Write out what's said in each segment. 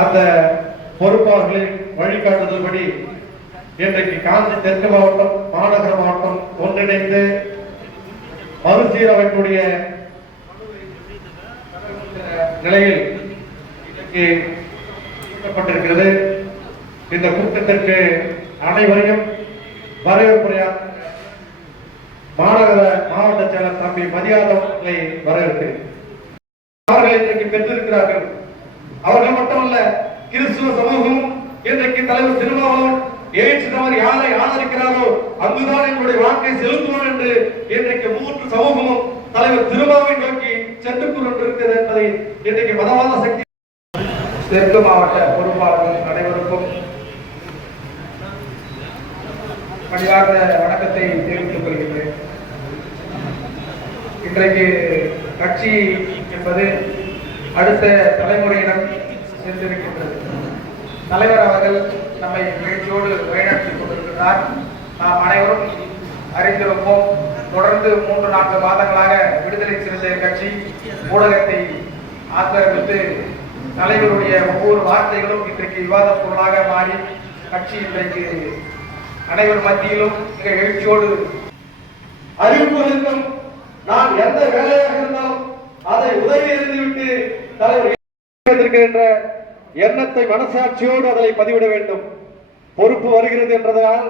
அந்த பொறுப்பாளர்களின் வழிகாட்டுதல்படி இன்றைக்கு காஞ்சி தெற்கு மாவட்டம் மாநகர மாவட்டம் ஒன்றிணைந்து மறுசீரமைப்புடைய நிலையில் இன்றைக்கு கூட்டப்பட்டிருக்கிறது. இந்த கூட்டத்திற்கு அனைவரையும் வரவேற்புரையாக மாநகர மாவட்ட செயலர் தம்பி மதியாதவர்களை வரவேற்கிறேன். அவர்கள் இன்றைக்கு பெற்றிருக்கிறார்கள். அவர்கள் மட்டுமல்ல, கிறிஸ்துவ சமூகமும் இன்றைக்கு தலைவர் திருமாவளவன் ஏற்றுவர் யாரை ஆதரிக்கிறாரோ அங்குதான் எங்களுடைய வாக்கை செலுத்துவோம் என்று இன்றைக்கு மூன்று சமூகமும் தலைவர் திருமாவை நோக்கி சென்று கொண்டிருக்கிறது என்பதை இன்றைக்கு மதவாத சக்தி தெற்கு மாவட்ட பொறுப்பாளர்கள் அனைவருக்கும் பணியாற்ற வணக்கத்தை தெரிவித்துக் கொள்கிறேன். இன்றைக்கு கட்சி என்பது அடுத்த தலைமுறையிடம் சென்றிருக்கின்றது. தலைவர் அவர்கள் நம்மை நிகழ்ச்சியோடு வழிநடத்திக் கொண்டிருக்கிறார். நாம் அனைவரும் அறிந்திருப்போம். தொடர்ந்து 3-4 மாதங்களாக விடுதலை சிறுத்தைகள் கட்சி ஊடகத்தை ஆக்கிரமித்து தலைவருடைய ஒவ்வொரு வார்த்தைகளும் இன்றைக்கு விவாத பொருளாக மாறி கட்சி இன்றைக்கு அனைவர் மத்தியிலும் மிக எழுச்சியோடு அறிவிப்பதற்கும் நான் எந்த வேலையாக இருந்தாலும் அதை உதவி எழுதிவிட்டு தலைவர் என்ற எண்ணத்தை மனசாட்சியோடு அதை பதிவிட வேண்டும். பொறுப்பு வருகிறது என்றதால்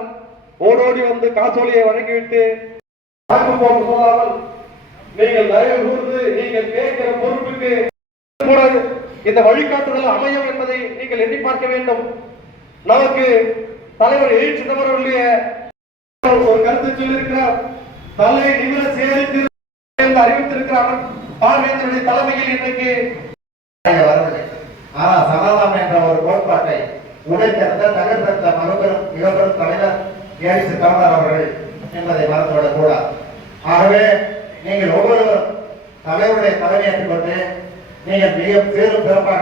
ஓடோடி வந்து காசோலியை வழங்கிவிட்டு நீங்கள் தயவு கூர்ந்து நீங்கள் கேட்கிற பொறுப்புக்கு இந்த வழிகாட்டுதல் அமையும் என்பதை நீங்கள் எண்ணி பார்க்க வேண்டும். நமக்கு தலைவர் எழுச்சி சிதம்பரனுடைய ஒரு கருத்து சொல்லியிருக்கிறார். தலை நிமிர சேரித்து அறிவித்திருக்கிறார். பார்வையத்தினுடைய தலைமையில் இன்றைக்கு சனாதனம் என்ற ஒரு கோட்பாட்டை உடைத்தெடுத்த தகர்த்த மறுபெரும் மிகப்பெரும் தலைவர் ஏசி தமிழர் அவர்கள் என்பதை மறந்துவிடக் கூடாது. ஆகவே நீங்கள் ஒவ்வொருவரும் தலைவருடைய தலைமையேற்றுக் கொண்டு நீங்கள் மிக பெரும் சிறப்பாக